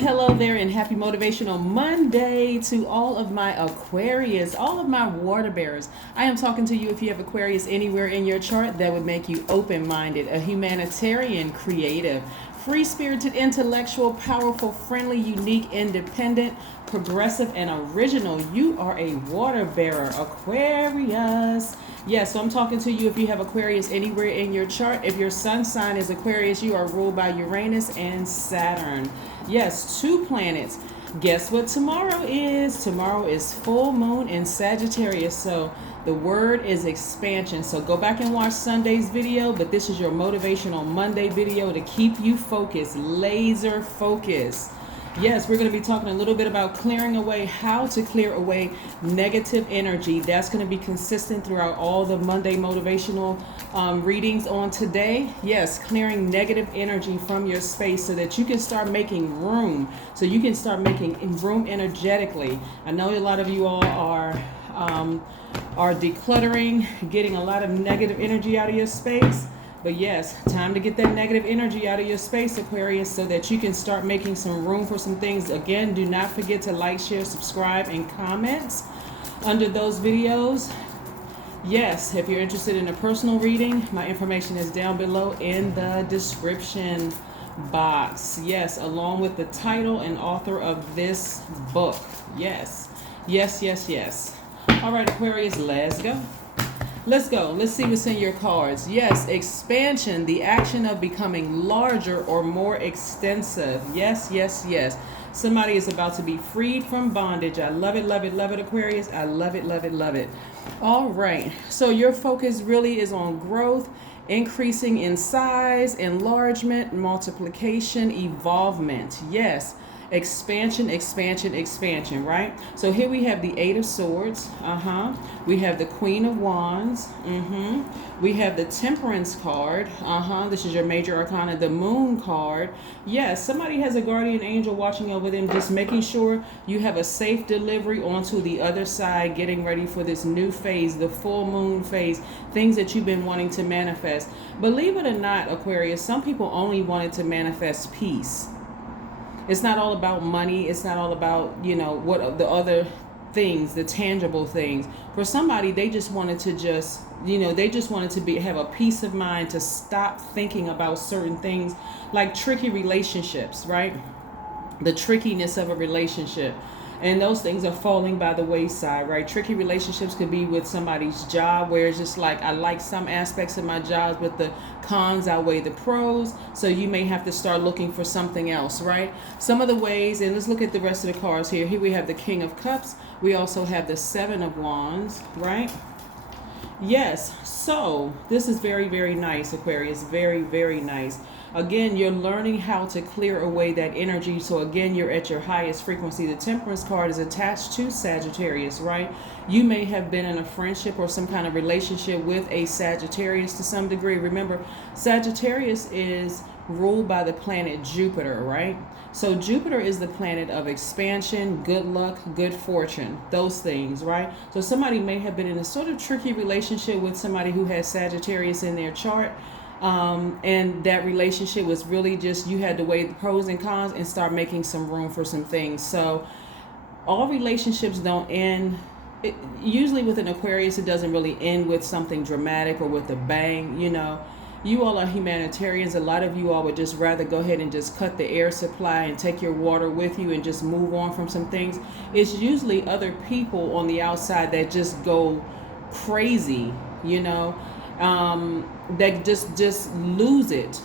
hello there, and happy Motivational Monday to all of my Aquarius, all of my water bearers. I am talking to you if you have Aquarius anywhere in your chart. That would make you open-minded, a humanitarian, creative, free-spirited, intellectual, powerful, friendly, unique, independent, progressive, and original. You are a water bearer, Aquarius. Yes, so I'm talking to you if you have Aquarius anywhere in your chart. If your sun sign is Aquarius, you are ruled by Uranus and Saturn. Yes, two planets. Guess what tomorrow is? Tomorrow is full moon in Sagittarius. So the word is expansion. So go back and watch Sunday's video, but this is your Motivational Monday video to keep you focused, laser focused. Yes, we're going to be talking a little bit about clearing away, how to clear away negative energy. That's going to be consistent throughout all the Monday motivational readings on today. Yes, clearing negative energy from your space so that you can start making room. So you can start making room energetically. I know a lot of you all are decluttering, getting a lot of negative energy out of your space. But yes, time to get that negative energy out of your space, Aquarius, so that you can start making some room for some things. Again, do not forget to like, share, subscribe, and comment under those videos. Yes, if you're interested in a personal reading, my information is down below in the description box. Yes, along with the title and author of this book. Yes, yes, yes, yes. All right, Aquarius, let's go. Let's go. Let's see what's in your cards. Yes, expansion, the action of becoming larger or more extensive. Yes, yes, yes. Somebody is about to be freed from bondage. I love it, love it, love it, Aquarius. I love it, love it, love it. All right. So your focus really is on growth, increasing in size, enlargement, multiplication, evolvement. Yes. Expansion, expansion, expansion, right? So here we have the Eight of Swords. We have the Queen of Wands. We have the Temperance card. This is your major arcana, the Moon card. Yes, somebody has a guardian angel watching over them, just making sure you have a safe delivery onto the other side, getting ready for this new phase, the full moon phase, things that you've been wanting to manifest. Believe it or not, Aquarius, some people only wanted to manifest peace. It's not all about money. It's not all about, what the other things, the tangible things. For somebody, they just wanted to have a peace of mind, to stop thinking about certain things like tricky relationships, right? The trickiness of a relationship. And those things are falling by the wayside, right? Tricky relationships could be with somebody's job, where it's just like, I like some aspects of my jobs, but the cons outweigh the pros. So you may have to start looking for something else, right? Some of the ways, and let's look at the rest of the cards here. Here we have the King of Cups. We also have the Seven of Wands, right? Yes, so this is very, very nice, Aquarius. Very, very nice. Again, you're learning how to clear away that energy. So again, you're at your highest frequency. The Temperance card is attached to Sagittarius, right? You may have been in a friendship or some kind of relationship with a Sagittarius to some degree. Remember, Sagittarius is ruled by the planet Jupiter, right? So Jupiter is the planet of expansion, good luck, good fortune, those things, right? So somebody may have been in a sort of tricky relationship with somebody who has Sagittarius in their chart. And that relationship was really just, you had to weigh the pros and cons and start making some room for some things. So all relationships don't end. Usually with an Aquarius, it doesn't really end with something dramatic or with a bang. You all are humanitarians. A lot of you all would just rather go ahead and just cut the air supply and take your water with you and just move on from some things. It's usually other people on the outside that just go crazy, that just lose it,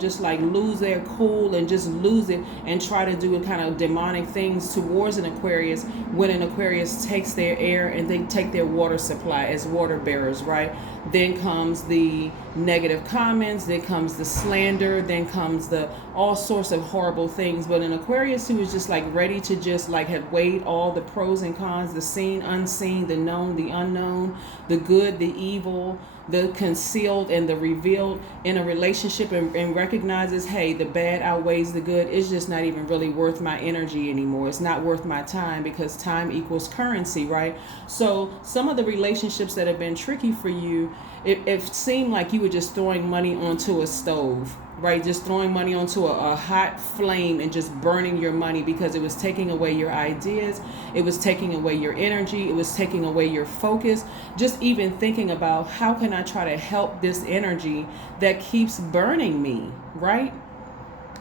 just like lose their cool and just lose it and try to do a kind of demonic things towards an Aquarius, when an Aquarius takes their air and they take their water supply as water bearers, right? Then comes the negative comments, then comes the slander, then comes the all sorts of horrible things. But an Aquarius who is just like ready to just like have weighed all the pros and cons, the seen, unseen, the known, the unknown, the good, the evil, the concealed and the revealed in a relationship, and recognizes, hey, the bad outweighs the good. It's just not even really worth my energy anymore. It's not worth my time, because time equals currency, right? So some of the relationships that have been tricky for you, it seemed like you were just throwing money onto a stove, right? Just throwing money onto a hot flame and just burning your money because it was taking away your ideas, it was taking away your energy, it was taking away your focus. Just even thinking about how can I try to help this energy that keeps burning me, right?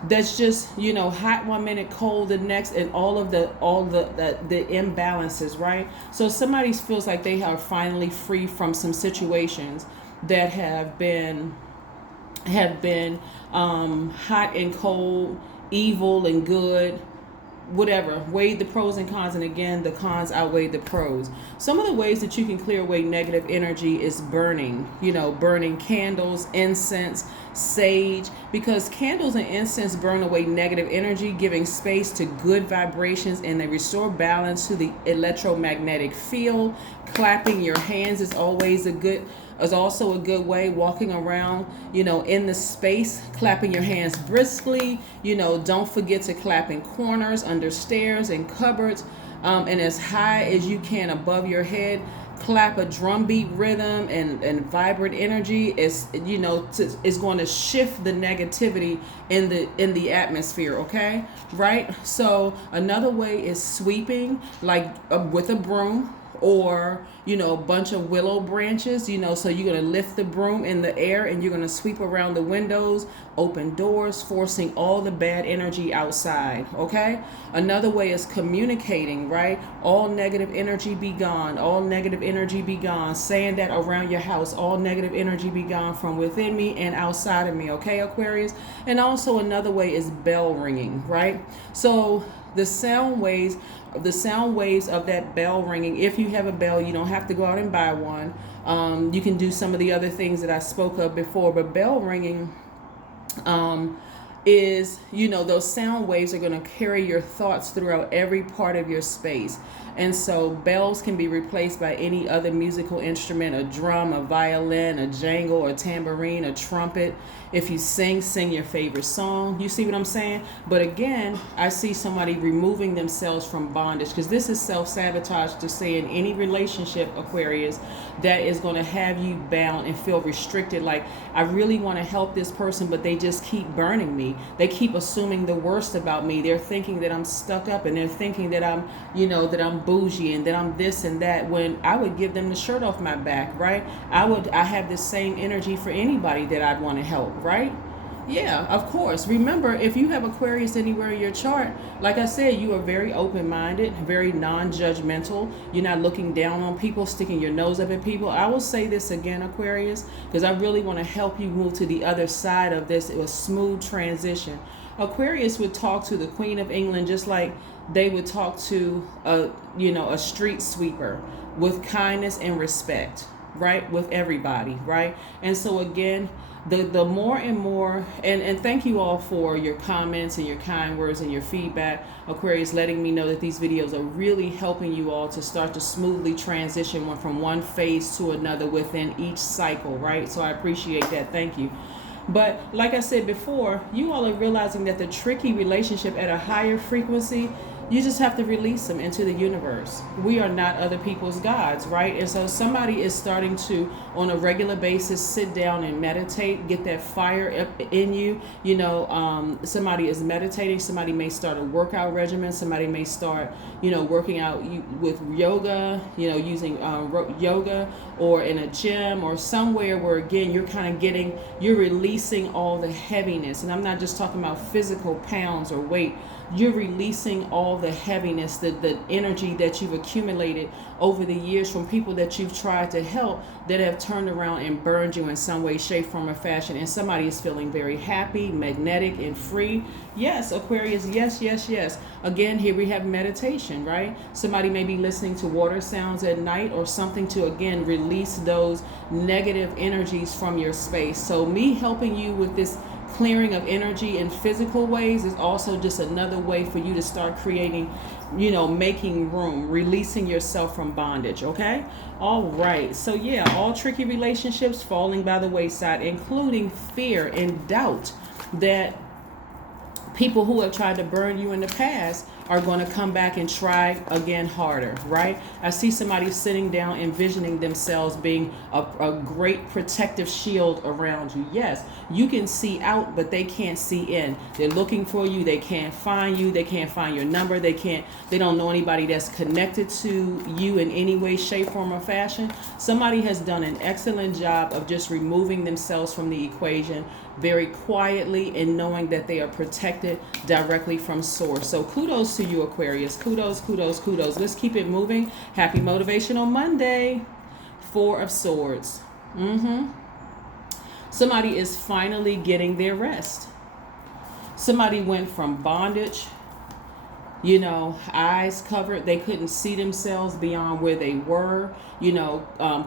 That's just, you know, hot one minute, cold the next, and all the imbalances, right? So somebody feels like they are finally free from some situations that have been hot and cold, evil and good, whatever. Weighed the pros and cons, and again, the cons outweigh the pros. Some of the ways that you can clear away negative energy is burning, you know, burning candles, incense, sage, because candles and incense burn away negative energy, giving space to good vibrations, and they restore balance to the electromagnetic field. Clapping your hands is also a good way. Walking around, you know, in the space, clapping your hands briskly. You know, don't forget to clap in corners, under stairs and cupboards, and as high as you can above your head. Clap a drum beat rhythm and vibrant energy is, you know, is going to shift the negativity in the atmosphere. Okay, right? So another way is sweeping, like with a broom, or, you know, a bunch of willow branches, you know, so you're going to lift the broom in the air and you're going to sweep around the windows, open doors, forcing all the bad energy outside. Okay. Another way is communicating, right? All negative energy be gone. All negative energy be gone. Saying that around your house, all negative energy be gone from within me and outside of me. Okay, Aquarius. And also another way is bell ringing, right? So the sound waves of that bell ringing. If you have a bell, you don't have to go out and buy one. You can do some of the other things that I spoke of before, but bell ringing is, you know, those sound waves are going to carry your thoughts throughout every part of your space. And so bells can be replaced by any other musical instrument: a drum, a violin, a jangle, a tambourine, a trumpet. If you sing your favorite song. You see what I'm saying? But again, I see somebody removing themselves from bondage, because this is self-sabotage, to say in any relationship, Aquarius, that is going to have you bound and feel restricted. Like, I really want to help this person, but they just keep burning me. They keep assuming the worst about me. They're thinking that I'm stuck up, and they're thinking that I'm, you know, that I'm bougie and that I'm this and that, when I would give them the shirt off my back, right? I have the same energy for anybody that I'd want to help, right? Yeah, of course. Remember, if you have Aquarius anywhere in your chart, like I said, you are very open-minded, very non-judgmental. You're not looking down on people, sticking your nose up at people. I will say this again, Aquarius, because I really want to help you move to the other side of this. It was smooth transition. Aquarius would talk to the Queen of England just like they would talk to a street sweeper, with kindness and respect, right? With everybody, right? And so again, the more and more, and thank you all for your comments and your kind words and your feedback, Aquarius, letting me know that these videos are really helping you all to start to smoothly transition from one phase to another within each cycle, right? So I appreciate that. Thank you. But like I said before, you all are realizing that the tricky relationship at a higher frequency, you just have to release them into the universe. We are not other people's gods, right? And so somebody is starting to, on a regular basis, sit down and meditate, get that fire up in you. You know, somebody is meditating. Somebody may start a workout regimen. Somebody may start, you know, working out with yoga, you know, using yoga, or in a gym or somewhere where, again, you're releasing all the heaviness. And I'm not just talking about physical pounds or weight. You're releasing all the heaviness, the energy that you've accumulated over the years from people that you've tried to help, that have turned around and burned you in some way, shape, form, or fashion. And somebody is feeling very happy, magnetic, and free. Yes, Aquarius, yes, yes, yes. Again, here we have meditation, right? Somebody may be listening to water sounds at night or something to, again, release those negative energies from your space. So me helping you with this clearing of energy in physical ways is also just another way for you to start creating, you know, making room, releasing yourself from bondage. Okay. All right. So yeah, all tricky relationships falling by the wayside, including fear and doubt that People who have tried to burn you in the past are going to come back and try again harder, right? I see somebody sitting down envisioning themselves being a great protective shield around you. Yes, you can see out, but they can't see in. They're looking for you. They can't find you. They can't find your number. They don't know anybody that's connected to you in any way, shape, form, or fashion. Somebody has done an excellent job of just removing themselves from the equation very quietly and knowing that they are protected directly from source. So kudos to you, Aquarius. Kudos, kudos, kudos. Let's keep it moving. Happy Motivational Monday. 4 of Swords. Somebody is finally getting their rest. Somebody went from bondage, eyes covered. They couldn't see themselves beyond where they were,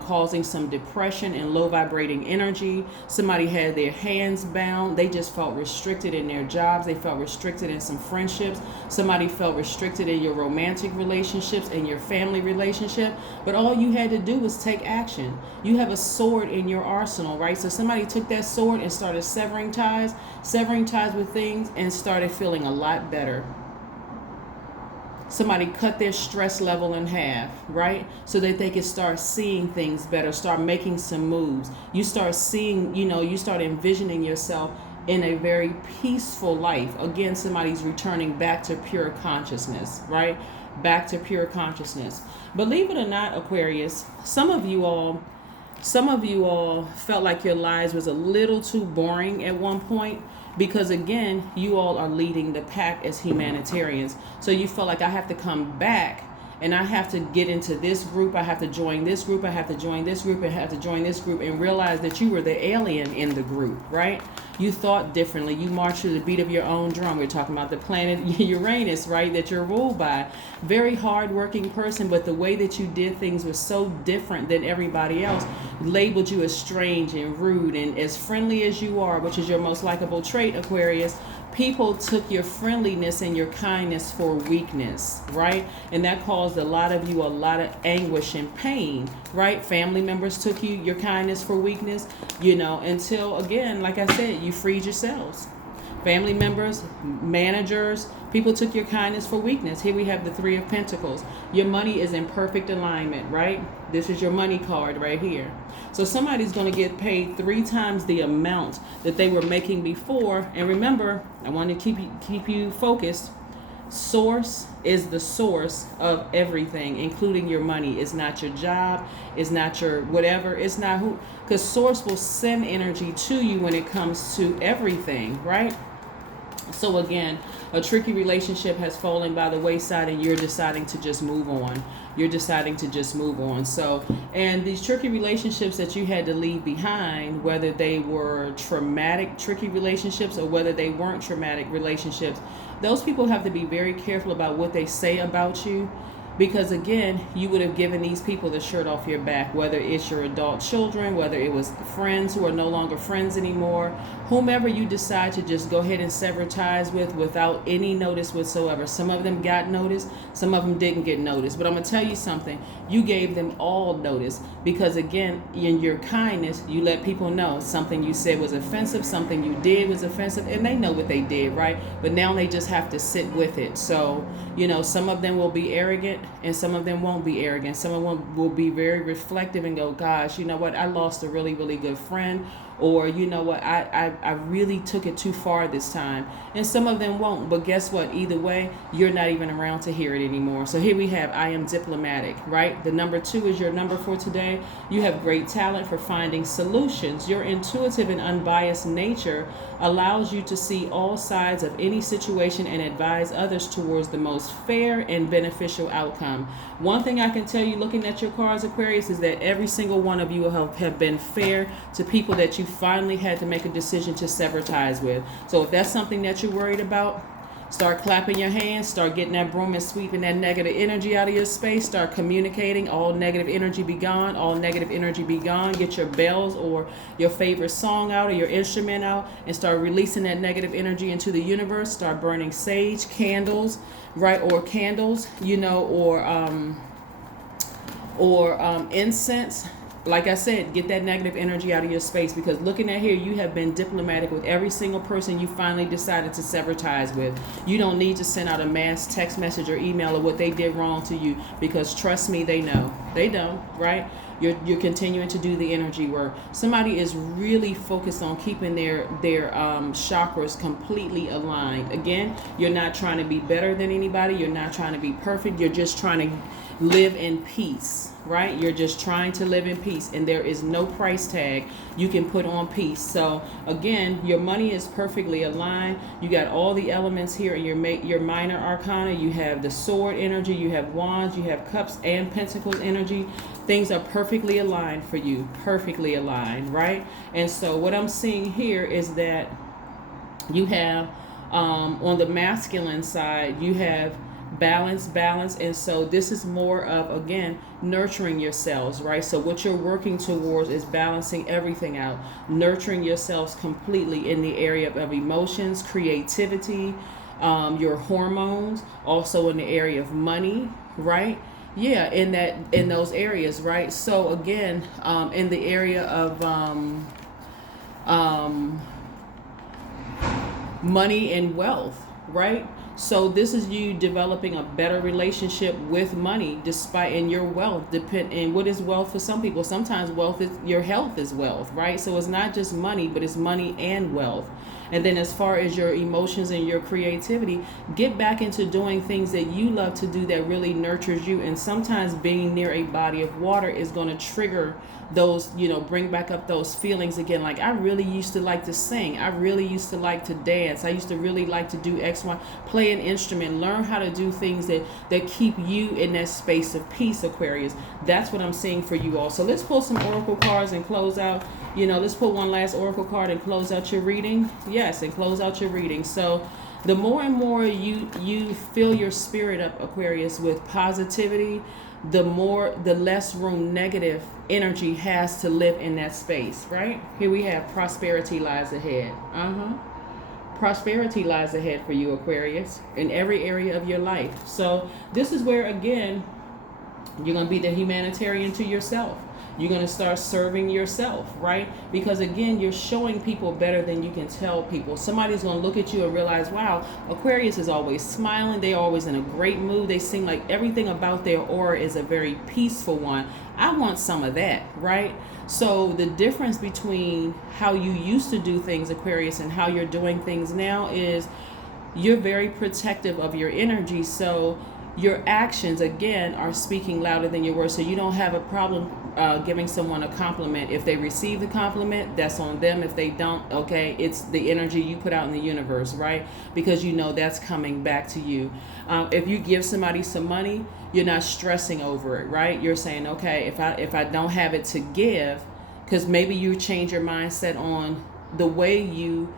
causing some depression and low vibrating energy. Somebody had their hands bound. They just felt restricted in their jobs. They felt restricted in some friendships. Somebody felt restricted in your romantic relationships and your family relationship. But all you had to do was take action. You have a sword in your arsenal, right? So somebody took that sword and started severing ties with things and started feeling a lot better. Somebody cut their stress level in half, right? So that they could start seeing things better, start making some moves. You start seeing, you start envisioning yourself in a very peaceful life. Again, somebody's returning back to pure consciousness, right? Back to pure consciousness. Believe it or not, Aquarius, some of you all felt like your lives was a little too boring at one point. Because again, you all are leading the pack as humanitarians. So you felt like I have to come back and I have to get into this group. I have to join this group. I have to join this group. I have to join this group and realize that you were the alien in the group, right? You thought differently. You marched to the beat of your own drum. We're talking about the planet Uranus, right? That you're ruled by. Very hardworking person, but the way that you did things was so different than everybody else. Labeled you as strange and rude, and as friendly as you are, which is your most likable trait, Aquarius, people took your friendliness and your kindness for weakness, right? And that caused a lot of you a lot of anguish and pain, right? Family members took your kindness for weakness, until, again, like I said, you freed yourselves. Family members, managers, people took your kindness for weakness. Here we have the 3 of Pentacles. Your money is in perfect alignment, right? This is your money card right here. So somebody's going to get paid 3 times the amount that they were making before. And remember, I want to keep you focused. Source is the source of everything, including your money. It's not your job. It's not your whatever. It's not who. Because source will send energy to you when it comes to everything, right? So again, a tricky relationship has fallen by the wayside and you're deciding to just move on. You're deciding to just move on. So, and these tricky relationships that you had to leave behind, whether they were traumatic, tricky relationships or whether they weren't traumatic relationships, those people have to be very careful about what they say about you. Because again, you would have given these people the shirt off your back, whether it's your adult children, whether it was friends who are no longer friends anymore, whomever you decide to just go ahead and sever ties with without any notice whatsoever. Some of them got notice, some of them didn't get notice. But I'm going to tell you something. You gave them all notice because, again, in your kindness, you let people know something you said was offensive, something you did was offensive, and they know what they did, right? But now they just have to sit with it. So, some of them will be arrogant and some of them won't be arrogant. Some of them will be very reflective and go, gosh, you know what? I lost a really, really good friend. Or, you know what, I really took it too far this time. And some of them won't. But guess what? Either way, you're not even around to hear it anymore. So here we have, I am diplomatic, right? The number 2 is your number for today. You have great talent for finding solutions. Your intuitive and unbiased nature allows you to see all sides of any situation and advise others towards the most fair and beneficial outcome. One thing I can tell you looking at your cards, Aquarius, is that every single one of you have been fair to people that you finally had to make a decision to sever ties with. So if that's something that you're worried about, start clapping your hands, start getting that broom and sweeping that negative energy out of your space, start communicating, all negative energy be gone, all negative energy be gone. Get your bells or your favorite song out or your instrument out and start releasing that negative energy into the universe. Start burning sage, candles, right? Or candles, or incense. like I said, get that negative energy out of your space, because looking at here, you have been diplomatic with every single person you finally decided to sever ties with. You don't need to send out a mass text message or email of what they did wrong to you, because trust me, they know. They don't, right? You're continuing to do the energy work. Somebody is really focused on keeping their chakras completely aligned. Again, you're not trying to be better than anybody. You're not trying to be perfect. You're just trying to live in peace, right? You're just trying to live in peace, and there is no price tag you can put on peace. So again, your money is perfectly aligned. You got all the elements here in your minor arcana. You have the sword energy, you have wands, you have cups and pentacles energy. Things are perfectly aligned for you, perfectly aligned, right? And so what I'm seeing here is that you have on the masculine side, you have balance, and so this is more of, again, nurturing yourselves, right? So what you're working towards is balancing everything out, nurturing yourselves completely in the area of emotions, creativity, your hormones, also in the area of money, right? Yeah, in those areas, right? So again, in the area of money and wealth, right? So this is you developing a better relationship with money, despite in your wealth. And what is wealth for some people? Sometimes wealth is your health is wealth, right? So it's not just money, but it's money and wealth. And then as far as your emotions and your creativity, get back into doing things that you love to do that really nurtures you. And sometimes being near a body of water is going to trigger those, bring back up those feelings again. Like, I really used to like to sing. I really used to like to dance. I used to really like to do X, Y, play an instrument, learn how to do things that keep you in that space of peace, Aquarius. That's what I'm seeing for you all. So let's pull some oracle cards and close out. Let's pull one last oracle card and close out your reading. Yes, and close out your reading. So the more and more you fill your spirit up, Aquarius, with positivity, the less room negative energy has to live in that space, right? Here we have prosperity lies ahead. Prosperity lies ahead for you, Aquarius, in every area of your life. So this is where, again, you're going to be the humanitarian to yourself. You're going to start serving yourself, right? Because again, you're showing people better than you can tell people. Somebody's going to look at you and realize, wow, Aquarius is always smiling. They're always in a great mood. They seem like everything about their aura is a very peaceful one. I want some of that, right? So the difference between how you used to do things, Aquarius, and how you're doing things now is you're very protective of your energy. So your actions, again, are speaking louder than your words. So you don't have a problem giving someone a compliment. If they receive the compliment, that's on them. If they don't, okay, it's the energy you put out in the universe, right? Because that's coming back to you. If you give somebody some money, you're not stressing over it, right? You're saying, okay, if I don't have it to give, because maybe you change your mindset on the way you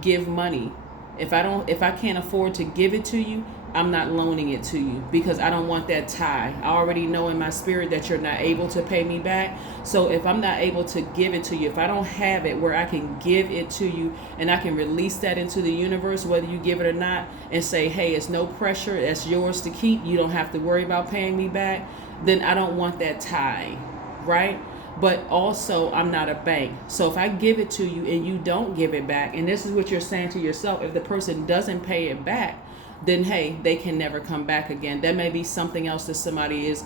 give money. If I can't afford to give it to you, I'm not loaning it to you, because I don't want that tie. I already know in my spirit that you're not able to pay me back. So if I'm not able to give it to you, if I don't have it where I can give it to you and I can release that into the universe, whether you give it or not, and say, hey, it's no pressure, that's yours to keep, you don't have to worry about paying me back, then I don't want that tie, right? But also, I'm not a bank. So if I give it to you and you don't give it back, and this is what you're saying to yourself, if the person doesn't pay it back, then hey, they can never come back again. That may be something else that somebody is,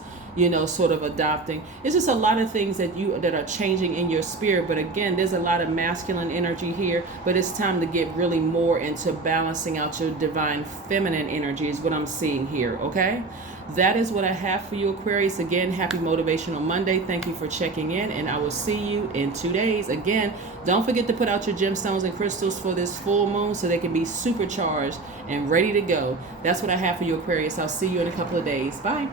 sort of adopting. It's just a lot of things that are changing in your spirit. But again, there's a lot of masculine energy here, but it's time to get really more into balancing out your divine feminine energy is what I'm seeing here, okay? That is what I have for you, Aquarius. Again, happy Motivational Monday. Thank you for checking in, and I will see you in 2 days. Again, don't forget to put out your gemstones and crystals for this full moon so they can be supercharged and ready to go. That's what I have for you, Aquarius. I'll see you in a couple of days. Bye.